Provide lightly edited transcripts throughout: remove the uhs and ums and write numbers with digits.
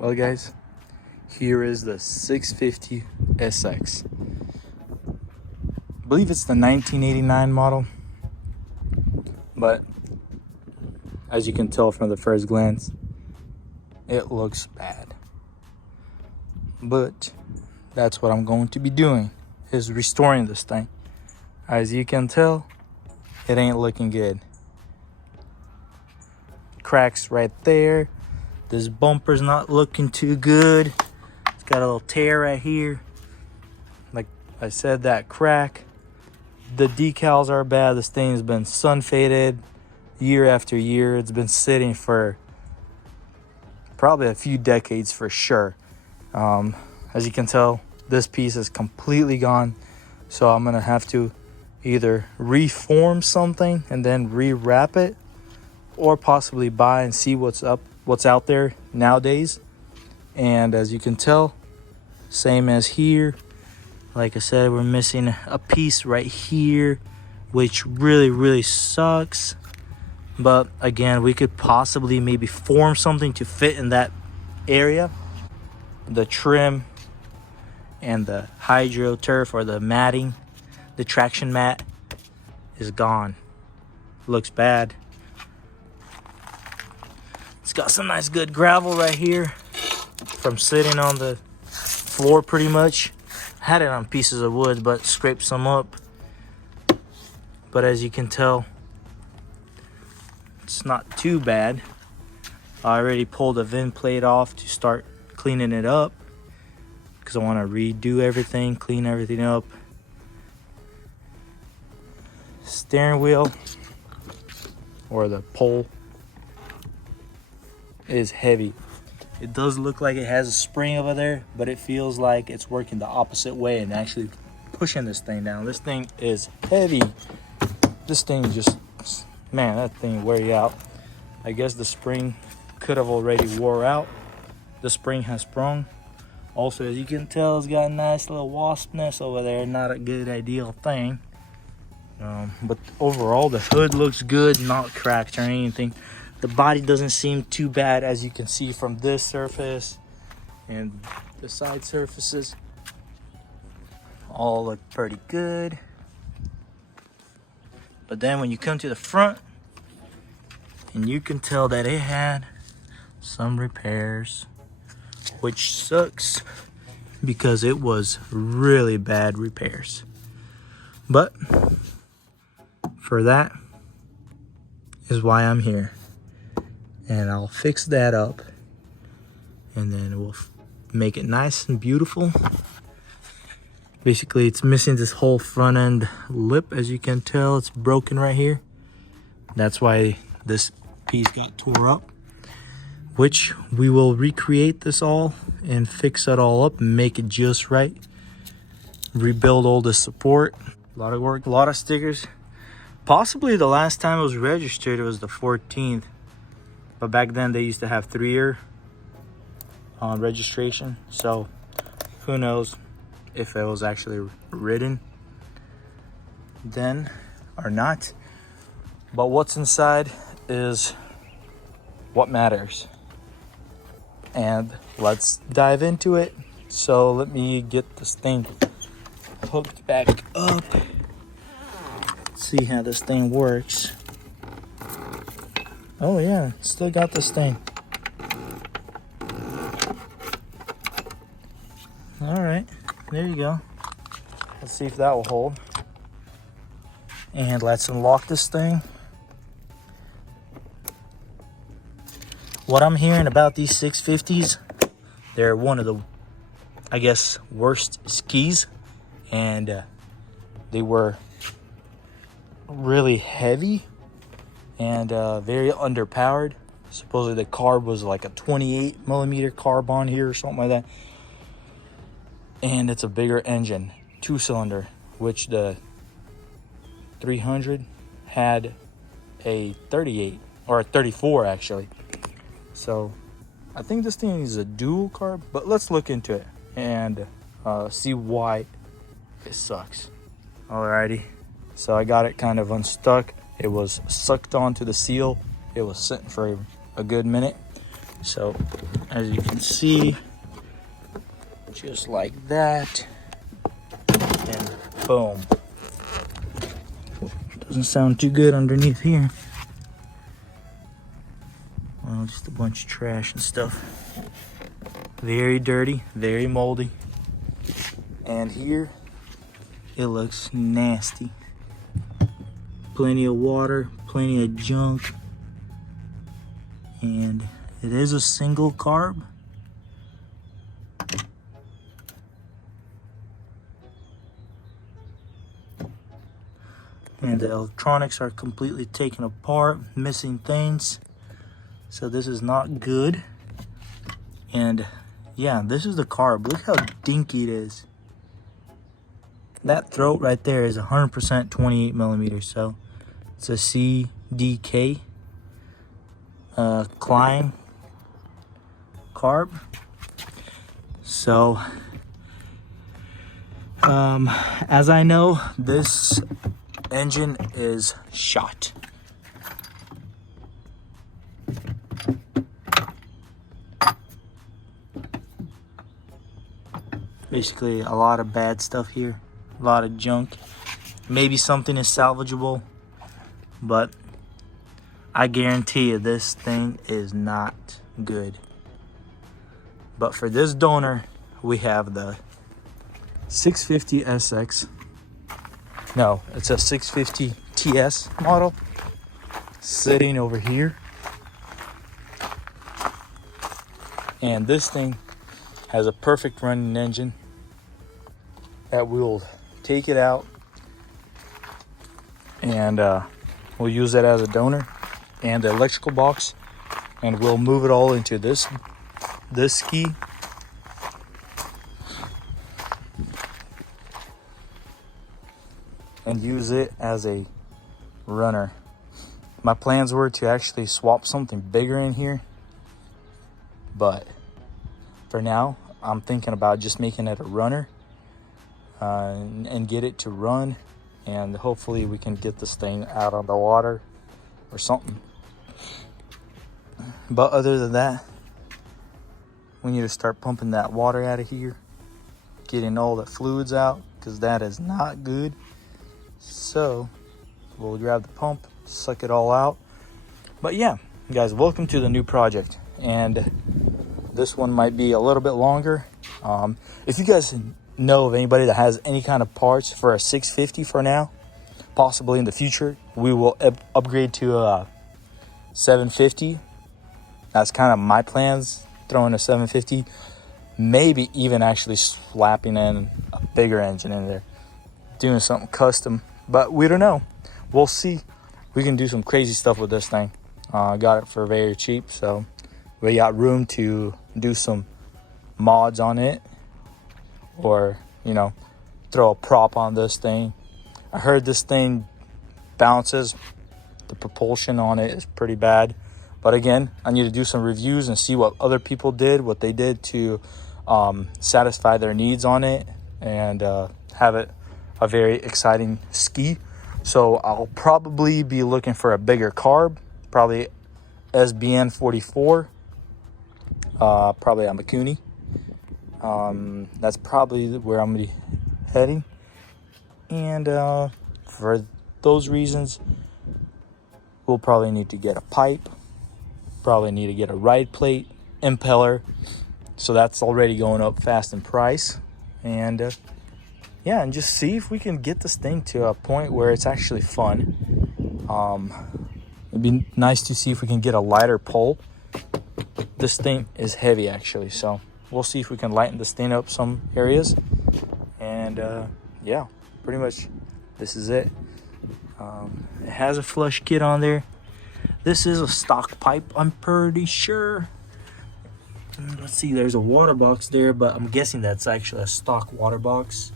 Well, guys, here is the 650 SX. I believe it's the 1989 model, but as you can tell from the first glance, it looks bad. But that's what I'm going to be doing, is restoring this thing. As you can tell, it ain't looking good. Cracks right there. This bumper's not looking too good. It's got a little tear right here. Like I said, that crack. The decals are bad. This thing's been sun faded year after year. It's been sitting for probably a few decades for sure. As you can tell, this piece is completely gone. So I'm gonna have to either reform something and then rewrap it, or possibly buy and see what's out there nowadays. And as you can tell, same as here, like I said, we're missing a piece right here, which really sucks. But again, we could possibly maybe form something to fit in that area. The trim and the hydro turf, or the matting, the traction mat, is gone. Looks bad. It's got some nice good gravel right here from sitting on the floor pretty much. Had it on pieces of wood, but scraped some up. But as you can tell, it's not too bad. I already pulled the VIN plate off to start cleaning it up, because I want to redo everything, clean everything up. Steering wheel, or the pole, is heavy. It does look like it has a spring over there, but it feels like it's working the opposite way and actually pushing this thing down. This thing is heavy. This thing just, man, that thing wear you out. I guess the spring could have already wore out. The spring has sprung. Also, as you can tell, it's got a nice little wasp nest over there. Not a good ideal thing. But overall, the hood looks good, not cracked or anything. The body doesn't seem too bad, as you can see from this surface and the side surfaces. All look pretty good. But then when you come to the front, and you can tell that it had some repairs, which sucks because it was really bad repairs. But for that is why I'm here. And I'll fix that up, and then we'll make it nice and beautiful. Basically, it's missing this whole front end lip. As you can tell, it's broken right here. That's why this piece got tore up, which we will recreate this all and fix it all up and make it just right. Rebuild all the support. A lot of work, a lot of stickers. Possibly the last time it was registered, it was the 14th. But back then they used to have 3-year on registration. So who knows if it was actually written then or not. But what's inside is what matters. And let's dive into it. So let me get this thing hooked back up. See how this thing works. Oh yeah, still got this thing. All right, there you go. Let's see if that will hold. And let's unlock this thing. What I'm hearing about these 650s, they're one of the, I guess, worst skis. And they were really heavy and very underpowered. Supposedly the carb was like a 28 millimeter carb on here or something like that. And it's a bigger engine, 2-cylinder, which the 300 had a 38 or a 34 actually. So I think this thing is a dual carb, but let's look into it and see why it sucks. Alrighty, so I got it kind of unstuck. It was sucked onto the seal. It was sitting for a good minute. So as you can see, just like that, and boom. Doesn't sound too good underneath here. Well, just a bunch of trash and stuff. Very dirty, very moldy. And here, it looks nasty. Plenty of water, plenty of junk. And it is a single carb. And the electronics are completely taken apart, missing things. So this is not good. And yeah, this is the carb. Look how dinky it is. That throat right there is 100% 28 millimeters. So it's a CDK Klein carb. So as I know, this engine is shot. Basically a lot of bad stuff here, a lot of junk. Maybe something is salvageable, but I guarantee you this thing is not good. But for this donor, we have the 650 SX. No, it's a 650 TS model sitting over here. And this thing has a perfect running engine that we'll take it out and we'll use that as a donor and the electrical box, and we'll move it all into this ski. And use it as a runner. My plans were to actually swap something bigger in here, but for now I'm thinking about just making it a runner and get it to run, and hopefully we can get this thing out of the water or something. But other than that, we need to start pumping that water out of here, getting all the fluids out, because that is not good. So we'll grab the pump, suck it all out. But yeah, guys, welcome to the new project. And this one might be a little bit longer. If you guys know of anybody that has any kind of parts for a 650 for now, possibly in the future, we will upgrade to a 750. That's kind of my plans, throwing a 750. Maybe even actually slapping in a bigger engine in there, doing something custom. But we don't know. We'll see. We can do some crazy stuff with this thing. Got it for very cheap, so we got room to do some mods on it, or throw a prop on this thing. I heard this thing bounces. The propulsion on it is pretty bad, but again, I need to do some reviews and see what other people did, what they did to satisfy their needs on it, and have it a very exciting ski. So I'll probably be looking for a bigger carb, probably SBN 44, probably a Mikuni. That's probably where I'm gonna be heading. And for those reasons, we'll probably need to get a pipe, probably need to get a ride plate, impeller. So that's already going up fast in price. And yeah, and just see if we can get this thing to a point where it's actually fun. It'd be nice to see if we can get a lighter pole. This thing is heavy actually, so we'll see if we can lighten this thing up some areas. And yeah, pretty much this is it. It has a flush kit on there. This is a stock pipe, I'm pretty sure. Let's see, there's a water box there, but I'm guessing that's actually a stock water box.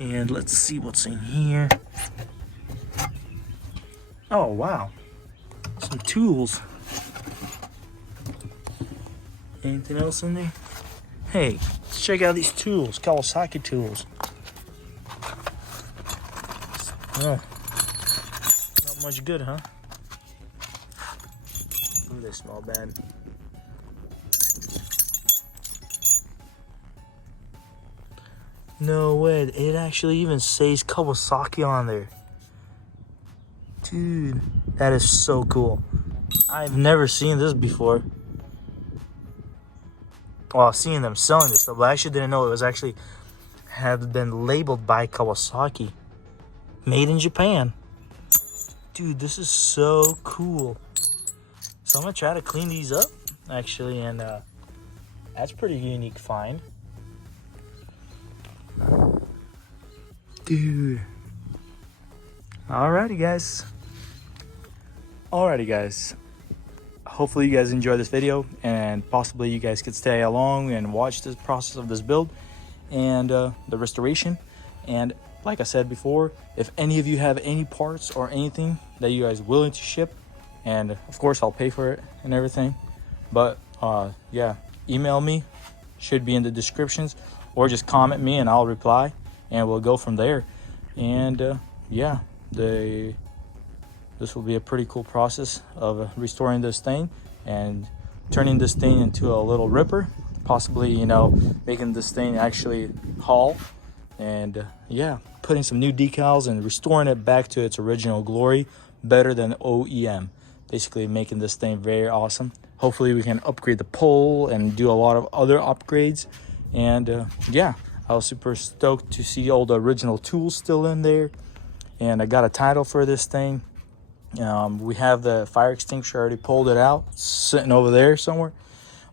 And let's see what's in here. Oh, wow. Some tools. Anything else in there? Hey, let's check out these tools. Kawasaki tools. Oh, not much good, huh? They smell bad. No way. It actually even says Kawasaki on there. Dude, that is so cool. I've never seen this before. Well, I've seen them selling this stuff, but I actually didn't know it was actually had been labeled by Kawasaki. Made in Japan. Dude, this is so cool. So I'm gonna try to clean these up, actually, and that's pretty unique find. Dude. Alrighty, guys. Hopefully you guys enjoy this video, and possibly you guys could stay along and watch this process of this build and the restoration. And like I said before, if any of you have any parts or anything that you guys willing to ship, and of course I'll pay for it and everything, but yeah, email me, should be in the descriptions, or just comment me and I'll reply, and we'll go from there. And yeah, this will be a pretty cool process of restoring this thing and turning this thing into a little ripper, possibly, you know, making this thing actually haul, and yeah, putting some new decals and restoring it back to its original glory, better than OEM, basically making this thing very awesome. Hopefully we can upgrade the pole and do a lot of other upgrades. And yeah, I was super stoked to see all the original tools still in there. And I got a title for this thing. We have the fire extinguisher, already pulled it out, sitting over there somewhere.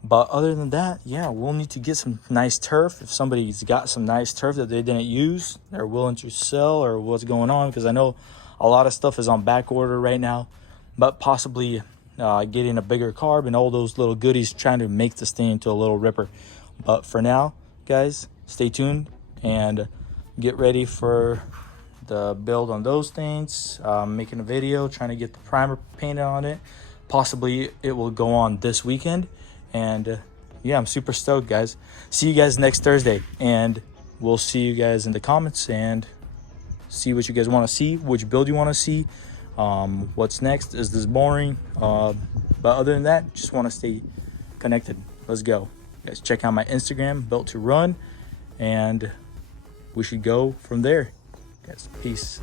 But other than that, yeah, we'll need to get some nice turf. If somebody's got some nice turf that they didn't use, they're willing to sell, or what's going on, because I know a lot of stuff is on back order right now. But possibly getting a bigger carb and all those little goodies, trying to make this thing into a little ripper. But for now, guys, stay tuned and get ready for the build on those things. Making a video, trying to get the primer painted on it. Possibly it will go on this weekend. And yeah, I'm super stoked, guys. See you guys next Thursday, and we'll see you guys in the comments and see what you guys want to see, which build you want to see, what's next. Is this boring? But other than that, just want to stay connected. Let's go, guys. Check out my Instagram, Built to Run, and we should go from there, guys. Peace.